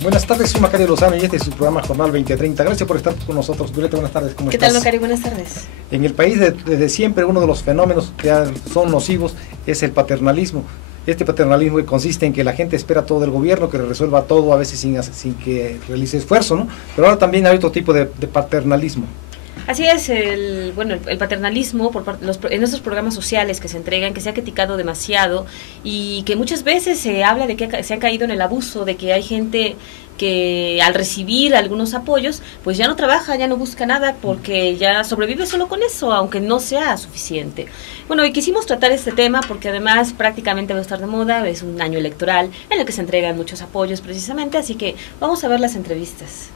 Buenas tardes, soy Macario Lozano y este es su programa Jornal 2030. Gracias por estar con nosotros. Violeta, buenas tardes, ¿cómo estás? ¿Qué tal, Macario? Buenas tardes. En el país desde siempre uno de los fenómenos que son nocivos es el paternalismo. Este paternalismo que consiste en que la gente espera todo del gobierno, que le resuelva todo, a veces sin que realice esfuerzo, ¿no? Pero ahora también hay otro tipo de paternalismo. Así es, el paternalismo en estos programas sociales que se entregan, que se ha criticado demasiado y que muchas veces se habla de que se han caído en el abuso, de que hay gente que al recibir algunos apoyos, pues ya no trabaja, ya no busca nada, porque ya sobrevive solo con eso, aunque no sea suficiente. Bueno, y quisimos tratar este tema porque además prácticamente va a estar de moda, es un año electoral en el que se entregan muchos apoyos precisamente, así que vamos a ver las entrevistas.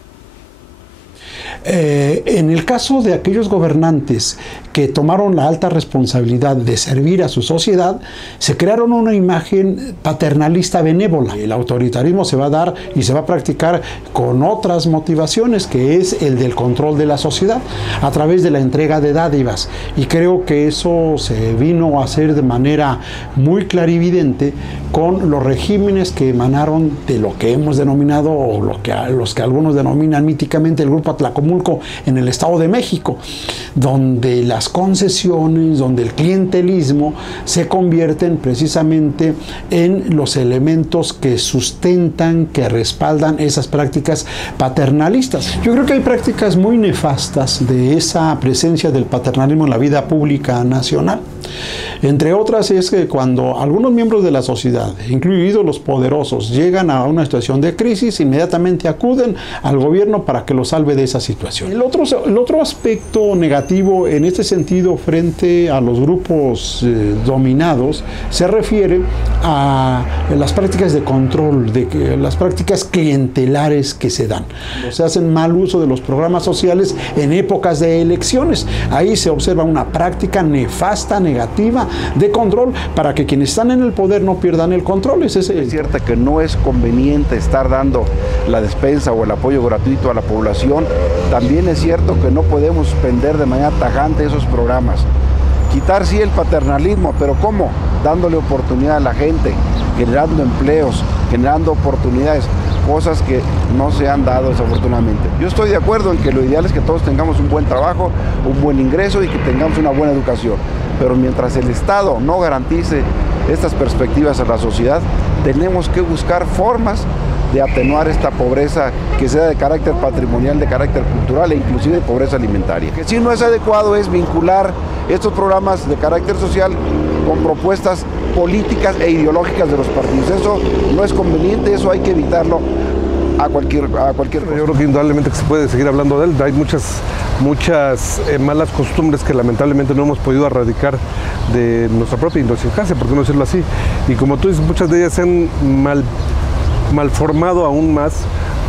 En el caso de aquellos gobernantes que tomaron la alta responsabilidad de servir a su sociedad, se crearon una imagen paternalista benévola. El autoritarismo se va a dar y se va a practicar con otras motivaciones, que es el del control de la sociedad, a través de la entrega de dádivas. Y creo que eso se vino a hacer de manera muy clarividente con los regímenes que emanaron de lo que hemos denominado, o los que algunos denominan míticamente el Grupo Atlacomulco en el Estado de México, donde las concesiones, donde el clientelismo se convierten precisamente en los elementos que sustentan, que respaldan esas prácticas paternalistas. Yo creo que hay prácticas muy nefastas de esa presencia del paternalismo en la vida pública nacional. Entre otras es que cuando algunos miembros de la sociedad, incluidos los poderosos, llegan a una situación de crisis, inmediatamente acuden al gobierno para que lo salve de esa situación. El otro aspecto negativo en este sentido frente a los grupos dominados se refiere a las prácticas de control, las prácticas clientelares que se dan. Se hacen mal uso de los programas sociales en épocas de elecciones. Ahí se observa una práctica nefasta, negativa, de control para que quienes están en el poder no pierdan el control. Es cierto que no es conveniente estar dando la despensa o el apoyo gratuito a la población. También es cierto que no podemos suspender de manera tajante esos programas. Quitar sí el paternalismo, pero ¿cómo? Dándole oportunidad a la gente, generando empleos, generando oportunidades, cosas que no se han dado desafortunadamente. Yo estoy de acuerdo en que lo ideal es que todos tengamos un buen trabajo, un buen ingreso y que tengamos una buena educación. Pero mientras el Estado no garantice estas perspectivas a la sociedad, tenemos que buscar formas de atenuar esta pobreza que sea de carácter patrimonial, de carácter cultural e inclusive de pobreza alimentaria. Lo que sí no es adecuado es vincular estos programas de carácter social con propuestas políticas e ideológicas de los partidos. Eso no es conveniente, eso hay que evitarlo a cualquier costo. Yo creo que indudablemente que se puede seguir hablando de él. Hay muchas malas costumbres que lamentablemente no hemos podido erradicar de nuestra propia idiosincrasia, por qué no decirlo así. Y como tú dices, muchas de ellas se han malformado aún más,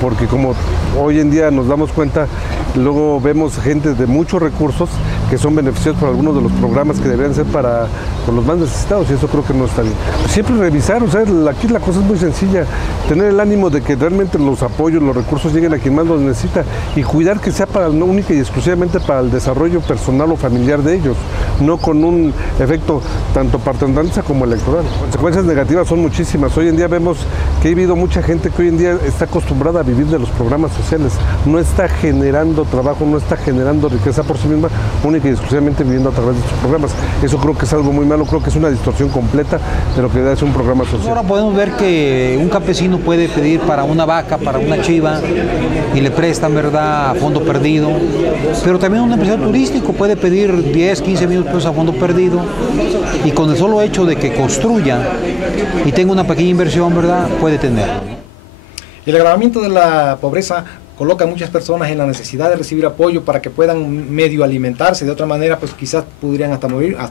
porque como hoy en día nos damos cuenta, luego vemos gente de muchos recursos que son beneficiados por algunos de los programas que deberían ser por los más necesitados, y eso creo que no está bien. Siempre revisar, o sea, aquí la cosa es muy sencilla, tener el ánimo de que realmente los apoyos, los recursos lleguen a quien más los necesita y cuidar que sea no única y exclusivamente para el desarrollo personal o familiar de ellos, no con un efecto tanto paternalista como electoral. Las consecuencias negativas son muchísimas. Hoy en día vemos que ha habido mucha gente que hoy en día está acostumbrada a vivir de los programas sociales, no está generando trabajo, no está generando riqueza por sí misma, única y exclusivamente viviendo a través de estos programas. Eso creo que es algo muy malo, creo que es una distorsión completa de lo que debe ser un programa social. Ahora podemos ver que un campesino puede pedir para una vaca, para una chiva, y le prestan, ¿verdad?, a fondo perdido, pero también un empresario turístico puede pedir 10, 15 mil pesos a fondo perdido, y con el solo hecho de que construya y tenga una pequeña inversión, ¿verdad?, puede tenerlo. El agravamiento de la pobreza coloca a muchas personas en la necesidad de recibir apoyo para que puedan medio alimentarse. De otra manera, pues quizás podrían hasta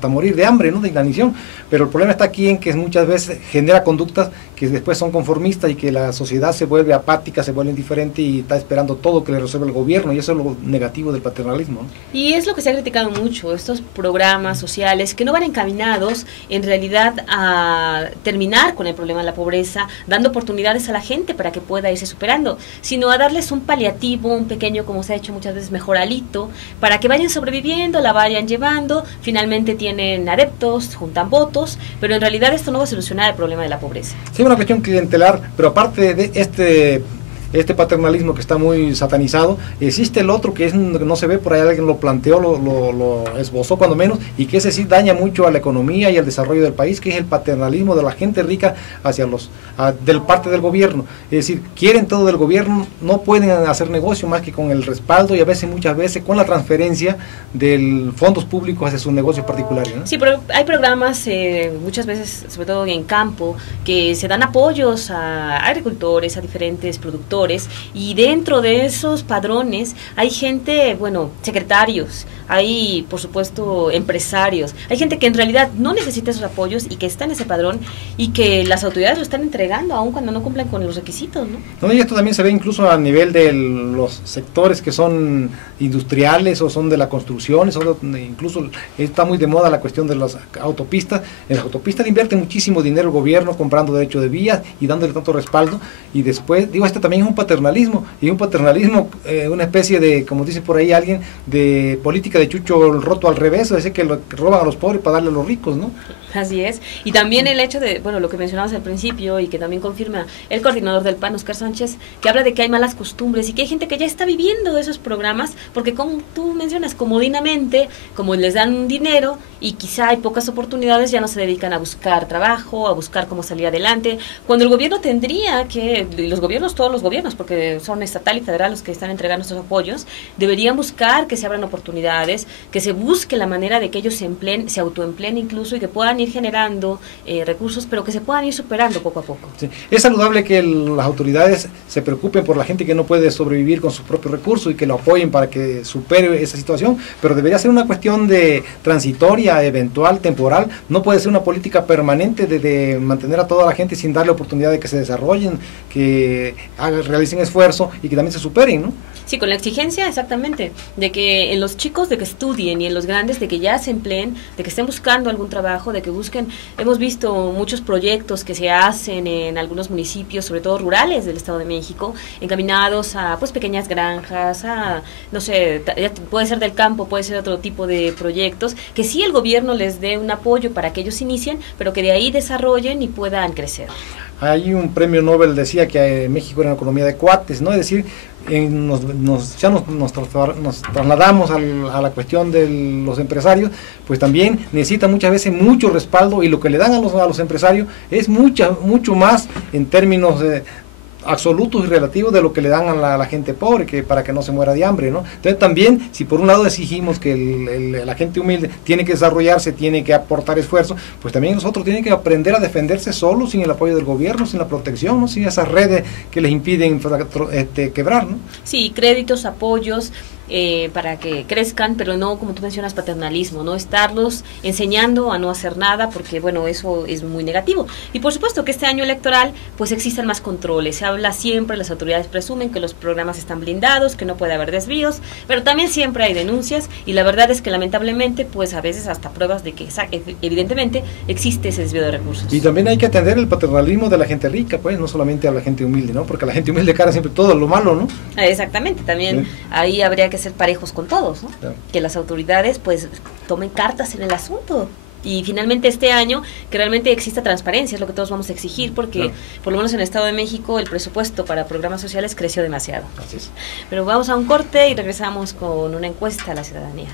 morir de hambre, ¿no?, de inanición. Pero el problema está aquí en que muchas veces genera conductas que después son conformistas y que la sociedad se vuelve apática, se vuelve indiferente y está esperando todo que le resuelva el gobierno, y eso es lo negativo del paternalismo, ¿no? Y es lo que se ha criticado mucho, estos programas sociales que no van encaminados en realidad a terminar con el problema de la pobreza, dando oportunidades a la gente para que pueda irse superando, sino a darles un paliativo, un pequeño, como se ha hecho muchas veces, mejoralito, para que vayan sobreviviendo, la vayan llevando, finalmente tienen adeptos, juntan votos, pero en realidad esto no va a solucionar el problema de la pobreza. Sí, una cuestión clientelar, pero aparte de este paternalismo que está muy satanizado, existe el otro que no se ve, por ahí alguien lo planteó, lo esbozó cuando menos, y que ese sí daña mucho a la economía y al desarrollo del país, que es el paternalismo de la gente rica hacia del parte del gobierno. Es decir, quieren todo del gobierno, no pueden hacer negocio más que con el respaldo y a veces, muchas veces, con la transferencia de fondos públicos hacia sus negocios particulares, ¿no? Sí, pero hay programas, muchas veces, sobre todo en campo, que se dan apoyos a agricultores, a diferentes productores, y dentro de esos padrones hay gente, bueno, secretarios, hay, por supuesto, empresarios, hay gente que en realidad no necesita esos apoyos y que está en ese padrón y que las autoridades lo están entregando aun cuando no cumplan con los requisitos, ¿no? No, y esto también se ve incluso a nivel de los sectores que son industriales o son de la construcción, incluso está muy de moda la cuestión de las autopistas. En las autopistas invierte muchísimo dinero el gobierno comprando derecho de vías y dándole tanto respaldo, y después, digo, este también es un paternalismo, y un paternalismo, una especie de, como dice por ahí alguien, de política de chucho roto al revés, es decir, que roban a los pobres para darle a los ricos, ¿no? Así es, y también el hecho de, bueno, lo que mencionabas al principio y que también confirma el coordinador del PAN, Oscar Sánchez, que habla de que hay malas costumbres y que hay gente que ya está viviendo de esos programas, porque como tú mencionas, comodinamente, como les dan dinero y quizá hay pocas oportunidades, ya no se dedican a buscar trabajo, a buscar cómo salir adelante, cuando el gobierno tendría que, los gobiernos, todos los gobiernos, porque son estatal y federal los que están entregando estos apoyos, deberían buscar que se abran oportunidades, que se busque la manera de que ellos se empleen, se autoempleen incluso, y que puedan ir generando recursos, pero que se puedan ir superando poco a poco. Sí. Es saludable que las autoridades se preocupen por la gente que no puede sobrevivir con sus propios recursos y que lo apoyen para que supere esa situación, pero debería ser una cuestión de transitoria, eventual, temporal. No puede ser una política permanente de mantener a toda la gente sin darle oportunidad de que se desarrollen, que realicen esfuerzo y que también se superen, ¿no? Sí, con la exigencia, exactamente, de que en los chicos de que estudien y en los grandes de que ya se empleen, de que estén buscando algún trabajo, de que busquen. Hemos visto muchos proyectos que se hacen en algunos municipios, sobre todo rurales del Estado de México, encaminados a pues pequeñas granjas, a, no sé, puede ser del campo, puede ser otro tipo de proyectos, que sí el gobierno les dé un apoyo para que ellos inicien, pero que de ahí desarrollen y puedan crecer. Hay un premio Nobel decía que México era una economía de cuates, ¿no? Es decir, nos trasladamos a la cuestión de los empresarios, pues también necesitan muchas veces mucho respaldo, y lo que le dan a los empresarios es mucho más en términos absolutos y relativos de lo que le dan a la gente pobre, que para que no se muera de hambre, ¿no? Entonces también, si por un lado exigimos que la gente humilde tiene que desarrollarse, tiene que aportar esfuerzo, pues también nosotros tienen que aprender a defenderse solos, sin el apoyo del gobierno, sin la protección, ¿no? Sin esas redes que les impiden quebrar, ¿no? Sí, créditos, apoyos, para que crezcan, pero no, como tú mencionas, paternalismo, no estarlos enseñando a no hacer nada, porque bueno, eso es muy negativo. Y por supuesto que este año electoral pues existan más controles, se habla siempre, las autoridades presumen que los programas están blindados, que no puede haber desvíos, pero también siempre hay denuncias, y la verdad es que lamentablemente pues a veces hasta pruebas de que evidentemente existe ese desvío de recursos. Y también hay que atender el paternalismo de la gente rica, pues no solamente a la gente humilde, ¿no? Porque a la gente humilde cara siempre todo lo malo, ¿no? Exactamente, también sí. Ahí habría que ser parejos con todos, ¿no? Claro. Que las autoridades pues tomen cartas en el asunto, y finalmente este año que realmente exista transparencia, es lo que todos vamos a exigir, porque claro, por lo menos en el Estado de México el presupuesto para programas sociales creció demasiado. Así es. Pero vamos a un corte y regresamos con una encuesta a la ciudadanía.